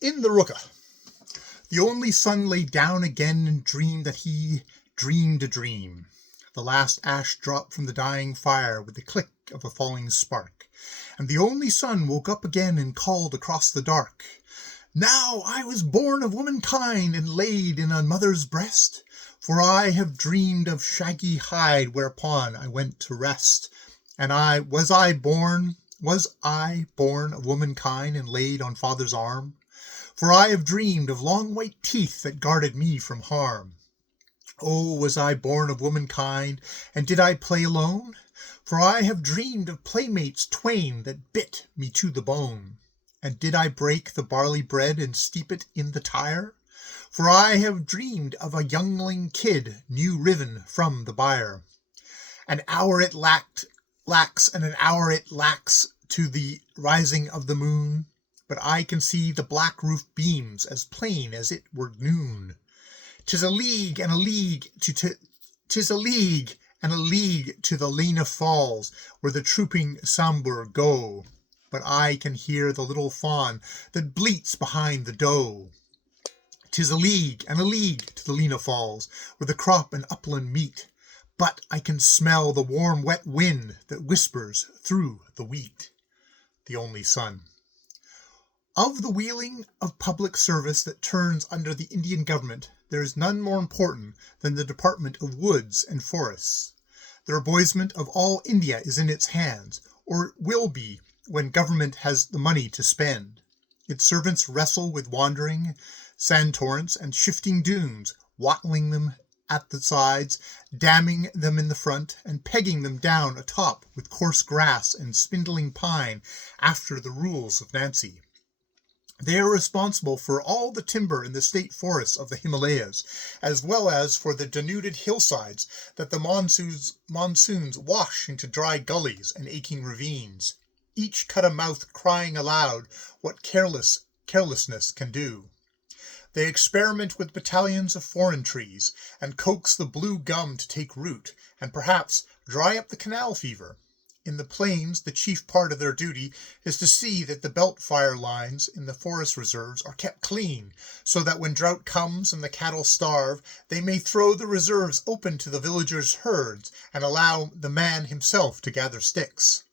In the Rooka, the only son lay down again and dreamed that he dreamed a dream. The last ash dropped from the dying fire with the click of a falling spark, and the only son woke up again and called across the dark, "Now I was born of womankind and laid in a mother's breast, for I have dreamed of shaggy hide whereupon I went to rest. And was I born of womankind and laid on father's arm? For I have dreamed of long white teeth that guarded me from harm. Oh, was I born of womankind, and did I play alone? For I have dreamed of playmates twain that bit me to the bone. And did I break the barley bread and steep it in the tire? For I have dreamed of a youngling kid new riven from the byre. An hour it lacks, and an hour it lacks to the rising of the moon, but I can see the black roof beams as plain as it were noon. 'Tis a league and a league to the Lena Falls, where the trooping Sambur go, but I can hear the little fawn that bleats behind the doe. 'Tis a league and a league to the Lena Falls, where the crop and upland meet, but I can smell the warm wet wind that whispers through the wheat. The only son. Of the wheeling of public service that turns under the Indian government, there is none more important than the Department of Woods and Forests. The repossession of all India is in its hands, or will be when government has the money to spend. Its servants wrestle with wandering sand torrents and shifting dunes, wattling them at the sides, damming them in the front, and pegging them down atop with coarse grass and spindling pine after the rules of Nancy. They are responsible for all the timber in the state forests of the Himalayas, as well as for the denuded hillsides that the monsoons wash into dry gullies and aching ravines. Each cut a mouth crying aloud what carelessness can do. They experiment with battalions of foreign trees, and coax the blue gum to take root, and perhaps dry up the canal fever. In the plains, the chief part of their duty is to see that the belt fire lines in the forest reserves are kept clean, so that when drought comes and the cattle starve, they may throw the reserves open to the villagers' herds and allow the man himself to gather sticks.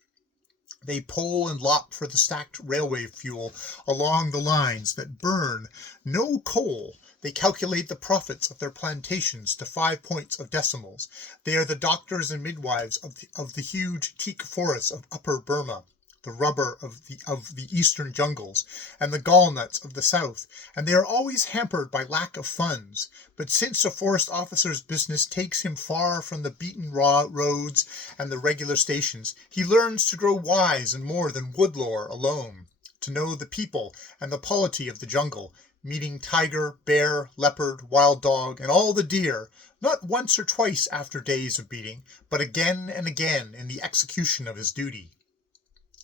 They pull and lop for the stacked railway fuel along the lines that burn no coal. They calculate the profits of their plantations to 5 points of decimals. They are the doctors and midwives of the huge teak forests of Upper Burma, the rubber of the eastern jungles, and the gallnuts of the south, and they are always hampered by lack of funds. But since a forest officer's business takes him far from the beaten roads and the regular stations, he learns to grow wise in more than wood lore alone, to know the people and the polity of the jungle, meeting tiger, bear, leopard, wild dog, and all the deer, not once or twice after days of beating, but again and again in the execution of his duty.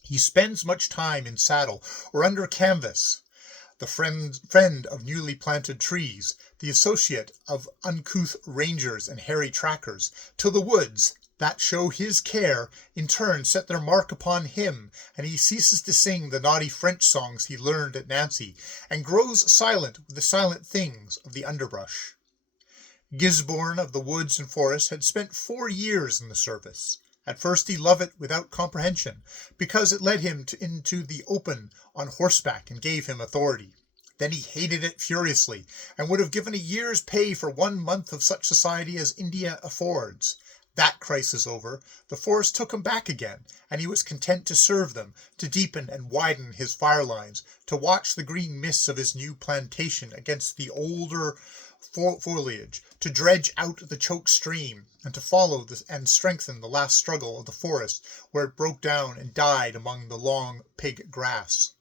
He spends much time in saddle or under canvas, the friend of newly planted trees, the associate of uncouth rangers and hairy trackers, till the woods, that show his care, in turn set their mark upon him, and he ceases to sing the naughty French songs he learned at Nancy, and grows silent with the silent things of the underbrush. Gisborne of the woods and forests had spent 4 years in the service. At first he loved it without comprehension, because it led him into the open on horseback and gave him authority. Then he hated it furiously, and would have given a year's pay for 1 month of such society as India affords. That crisis over, the forest took him back again, and he was content to serve them, to deepen and widen his fire lines, to watch the green mists of his new plantation against the older foliage, to dredge out the choked stream, and to follow and strengthen the last struggle of the forest where it broke down and died among the long pig grass.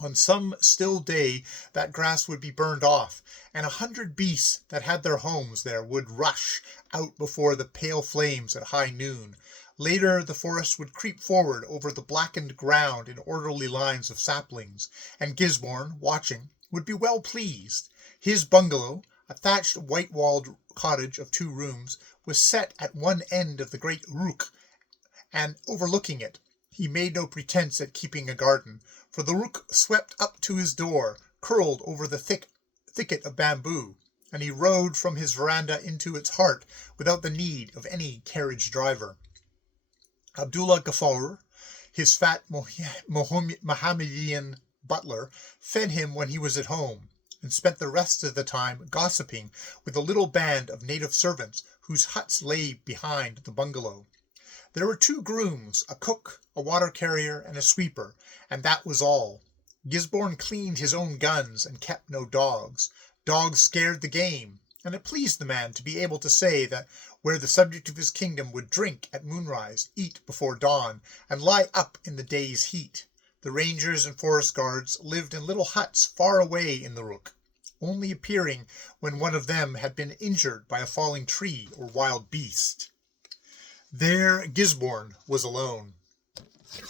On some still day that grass would be burned off, and 100 beasts that had their homes there would rush out before the pale flames at high noon. Later the forest would creep forward over the blackened ground in orderly lines of saplings, and Gisborne, watching, would be well pleased. His bungalow, a thatched white-walled cottage of 2 rooms, was set at one end of the great rook, and overlooking it. He made no pretence at keeping a garden, for the rook swept up to his door, curled over the thicket of bamboo, and he rode from his veranda into its heart without the need of any carriage driver. Abdullah Ghaffar, his fat Mohammedan butler, fed him when he was at home, and spent the rest of the time gossiping with a little band of native servants whose huts lay behind the bungalow. There were 2 grooms, a cook, a water carrier, and a sweeper, and that was all. Gisborne cleaned his own guns and kept no dogs. Dogs scared the game, and it pleased the man to be able to say that where the subject of his kingdom would drink at moonrise, eat before dawn, and lie up in the day's heat, the rangers and forest guards lived in little huts far away in the Rook, only appearing when one of them had been injured by a falling tree or wild beast. There Gisborne was alone.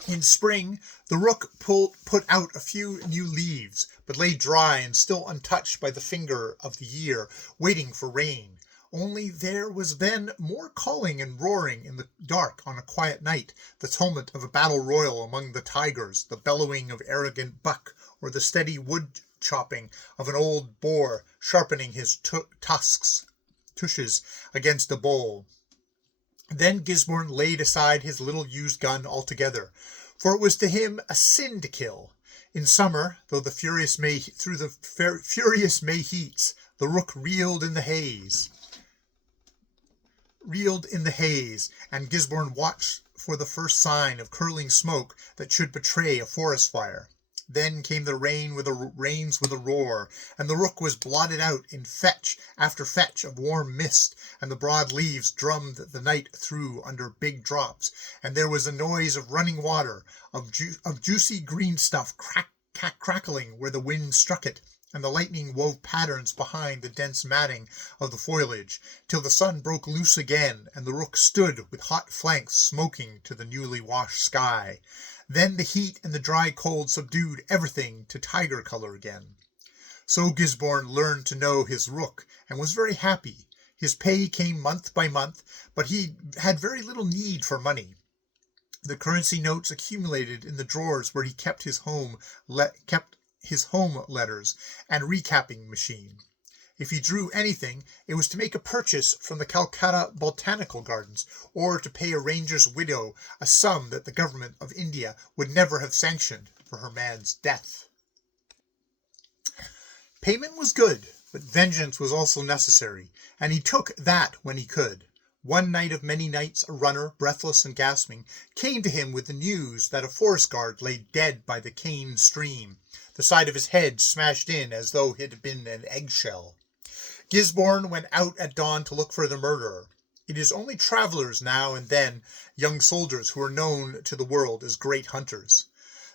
In spring, the Rook put out a few new leaves, but lay dry and still untouched by the finger of the year, waiting for rain. Only there was then more calling and roaring in the dark on a quiet night, the tumult of a battle royal among the tigers, the bellowing of arrogant buck, or the steady wood-chopping of an old boar sharpening his tushes against a bole. Then Gisborne laid aside his little used gun altogether, for it was to him a sin to kill. In summer, through the furious May heats, the Rook reeled in the haze, and Gisborne watched for the first sign of curling smoke that should betray a forest fire. Then came the rains with a roar, and the Rook was blotted out in fetch after fetch of warm mist, and the broad leaves drummed the night through under big drops, and there was a noise of running water, of juicy green stuff crackling where the wind struck it, and the lightning wove patterns behind the dense matting of the foliage, till the sun broke loose again, and the Rook stood with hot flanks smoking to the newly washed sky. Then the heat and the dry cold subdued everything to tiger color again. So Gisborne learned to know his Rook, and was very happy. His pay came month by month, but he had very little need for money. The currency notes accumulated in the drawers where he kept his home letters and recapping machine. If he drew anything, it was to make a purchase from the Calcutta Botanical Gardens, or to pay a ranger's widow a sum that the government of India would never have sanctioned for her man's death. Payment was good, but vengeance was also necessary, and he took that when he could. One night of many nights, a runner, breathless and gasping, came to him with the news that a forest guard lay dead by the Cane stream, the side of his head smashed in as though it had been an eggshell. Gisborne went out at dawn to look for the murderer. It is only travellers now and then, young soldiers who are known to the world as great hunters.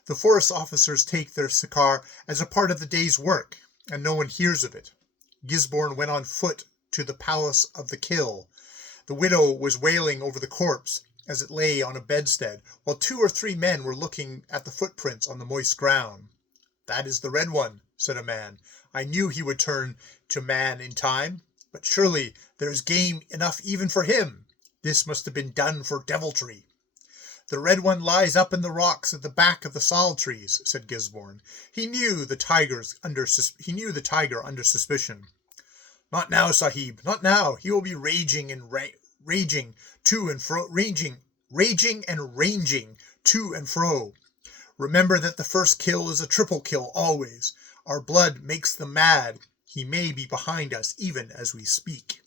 The forest officers take their shikar as a part of the day's work, and no one hears of it. Gisborne went on foot to the palace of the Kill. The widow was wailing over the corpse as it lay on a bedstead, while 2 or 3 men were looking at the footprints on the moist ground. "That is the red one," said a man. "I knew he would turn to man in time, but surely there is game enough even for him. This must have been done for deviltry." "The red one lies up in the rocks at the back of the sal trees," said Gisborne. He knew the tiger under suspicion. "Not now, Sahib, not now. He will be raging and ranging to and fro. Remember that the first kill is a triple kill always. Our blood makes them mad. He may be behind us even as we speak."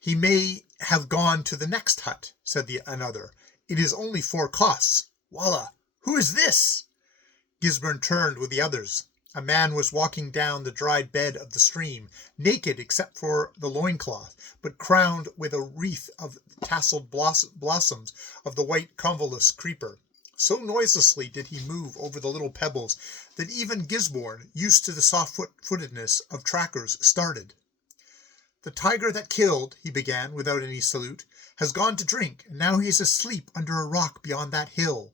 "He may have gone to the next hut," said another. "It is only 4 costs. Wallah, who is this?" Gisborne turned with the others. A man was walking down the dried bed of the stream, naked except for the loincloth, but crowned with a wreath of tasselled blossoms of the white convolvulus creeper. So noiselessly did he move over the little pebbles that even Gisborne, used to the soft-footedness of trackers, started. "The tiger that killed," he began, without any salute, "has gone to drink, and now he is asleep under a rock beyond that hill."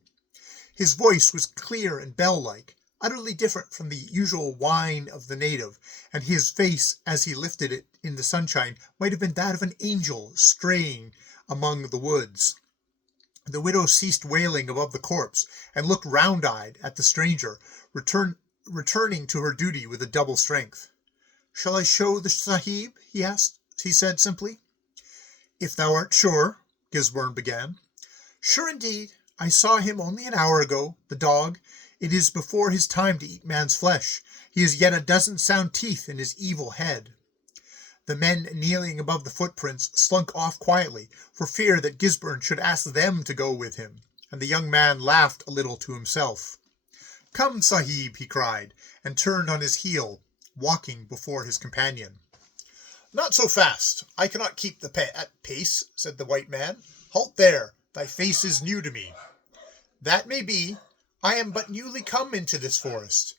His voice was clear and bell-like, utterly different from the usual whine of the native, and his face, as he lifted it in the sunshine, might have been that of an angel straying among the woods. The widow ceased wailing above the corpse, and looked round-eyed at the stranger, returning to her duty with a double strength. "Shall I show the Sahib?" he said simply. "If thou art sure," Gisborne began. "Sure indeed. I saw him only an hour ago, the dog. It is before his time to eat man's flesh. He has yet a dozen sound teeth in his evil head." The men kneeling above the footprints slunk off quietly, for fear that Gisborne should ask them to go with him, and the young man laughed a little to himself. "Come, Sahib," he cried, and turned on his heel, walking before his companion. "Not so fast. I cannot keep the pace," said the white man. "Halt there. Thy face is new to me." "That may be. I am but newly come into this forest."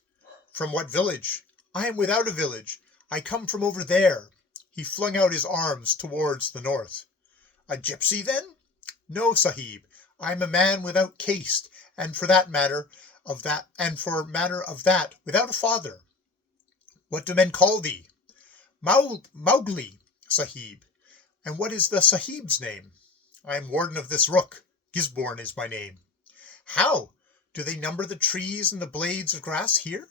"From what village?" "I am without a village. I come from over there." He flung out his arms towards the north. "A gypsy, then?" "No, Sahib. I am a man without caste, and for matter of that, without a father." "What do men call thee?" "Mowgli, Sahib." "And what is the Sahib's name?" "I am warden of this rook. Gisborne is my name." "How? Do they number the trees and the blades of grass here?"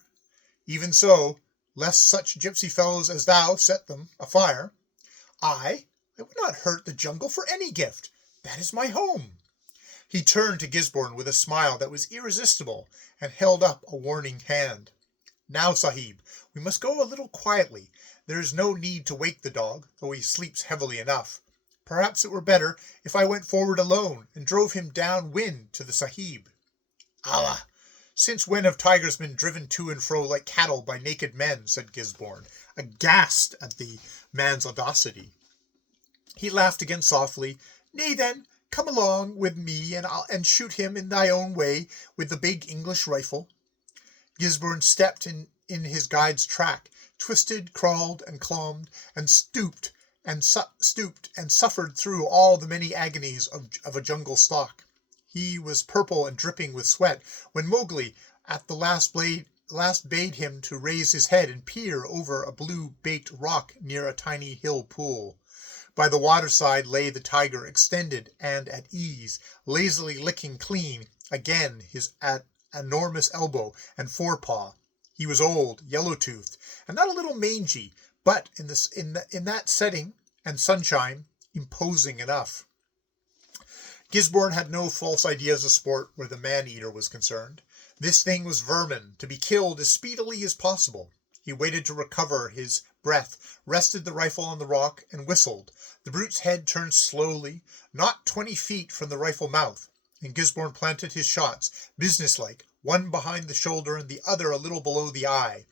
"Even so, lest such gypsy fellows as thou set them afire." I would not hurt the jungle for any gift. That is my home." He turned to Gisborne with a smile that was irresistible, and held up a warning hand. "Now, Sahib, we must go a little quietly. There is no need to wake the dog, though he sleeps heavily enough. Perhaps it were better if I went forward alone and drove him down wind to the Sahib." "Allah! Since when have tigers been driven to and fro like cattle by naked men?" said Gisborne, aghast at the man's audacity. He laughed again softly. "Nay, then, come along with me and shoot him in thy own way with the big English rifle." Gisborne stepped in his guide's track, twisted, crawled, and clomb, and stooped and suffered through all the many agonies of a jungle stalk. He was purple and dripping with sweat when Mowgli at the last bade him to raise his head and peer over a blue-baked rock near a tiny hill pool. By the waterside lay the tiger extended and at ease, lazily licking clean again his enormous elbow and forepaw. He was old, yellow-toothed, and not a little mangy, but in that setting and sunshine, imposing enough. Gisborne had no false ideas of sport where the man-eater was concerned. This thing was vermin, to be killed as speedily as possible. He waited to recover his breath, rested the rifle on the rock, and whistled. The brute's head turned slowly, not 20 feet from the rifle mouth, and Gisborne planted his shots, businesslike, one behind the shoulder and the other a little below the eye.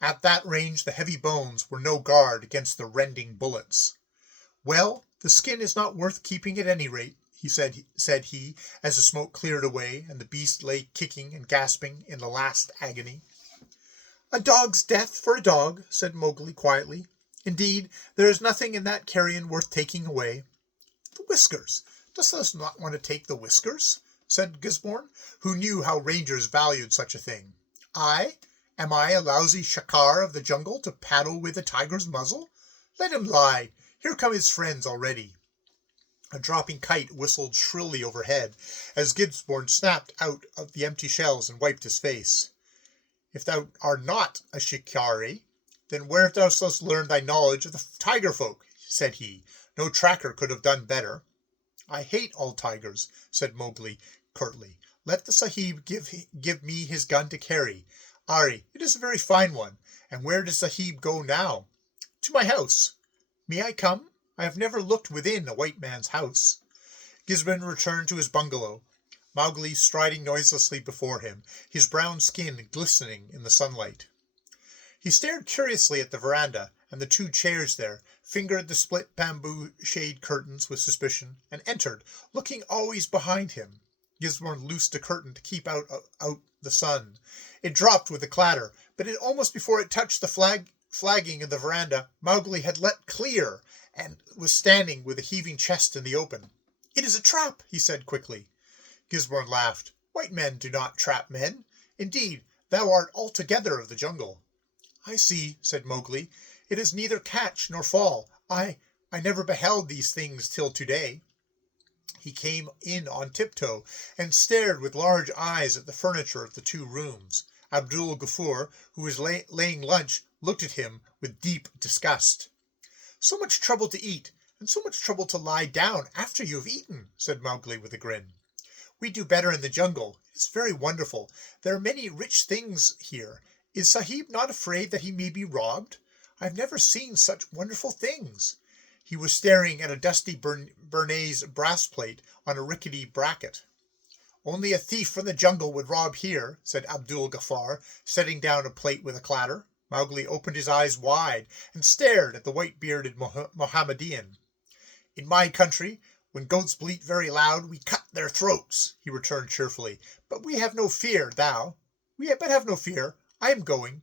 At that range the heavy bones were no guard against the rending bullets. "Well, the skin is not worth keeping at any rate," said he, as the smoke cleared away and the beast lay kicking and gasping in the last agony. "A dog's death for a dog," said Mowgli quietly. "Indeed, there is nothing in that carrion worth taking away." "The whiskers. Dost thou not want to take the whiskers?" said Gisborne, who knew how rangers valued such a thing. Am I a lousy shakar of the jungle to paddle with a tiger's muzzle? Let him lie. Here come his friends already." A dropping kite whistled shrilly overhead, as Gisborne snapped out of the empty shells and wiped his face. "If thou art not a shikari, then where dost thou learn thy knowledge of the tiger folk?" said he. "No tracker could have done better." "I hate all tigers," said Mowgli curtly. "Let the Sahib give me his gun to carry. Ari, it is a very fine one. And where does Sahib go now?" "To my house." "May I come? I have never looked within a white man's house." Gisborne returned to his bungalow, Mowgli striding noiselessly before him, his brown skin glistening in the sunlight. He stared curiously at the veranda and the 2 chairs there, fingered the split bamboo shade curtains with suspicion, and entered, looking always behind him. Gisborne loosed a curtain to keep out the sun. It dropped with a clatter, but almost before it touched the flagging of the veranda, Mowgli had let clear and was standing with a heaving chest in the open. "It is a trap," he said quickly. Gisborne laughed. "White men do not trap men. Indeed, thou art altogether of the jungle." "I see," said Mowgli. "It is neither catch nor fall. I never beheld these things till to-day." He came in on tiptoe and stared with large eyes at the furniture of the 2 rooms. Abdul Ghaffar, who was laying lunch, looked at him with deep disgust. "So much trouble to eat, and so much trouble to lie down after you have eaten," said Mowgli with a grin. "We do better in the jungle. It is very wonderful. There are many rich things here. Is Sahib not afraid that he may be robbed? I have never seen such wonderful things." He was staring at a dusty Bernese brass plate on a rickety bracket. "Only a thief from the jungle would rob here," said Abdul Ghaffar, setting down a plate with a clatter. Mowgli opened his eyes wide and stared at the white-bearded Mohammedan. "In my country, when goats bleat very loud, we cut their throats," he returned cheerfully. "But have no fear. I am going."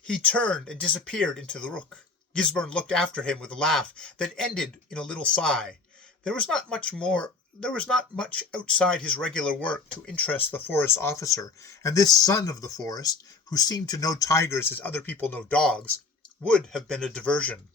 He turned and disappeared into the rook. Gisborne looked after him with a laugh that ended in a little sigh. There was not much outside his regular work to interest the forest officer, and this son of the forest, who seemed to know tigers as other people know dogs, would have been a diversion.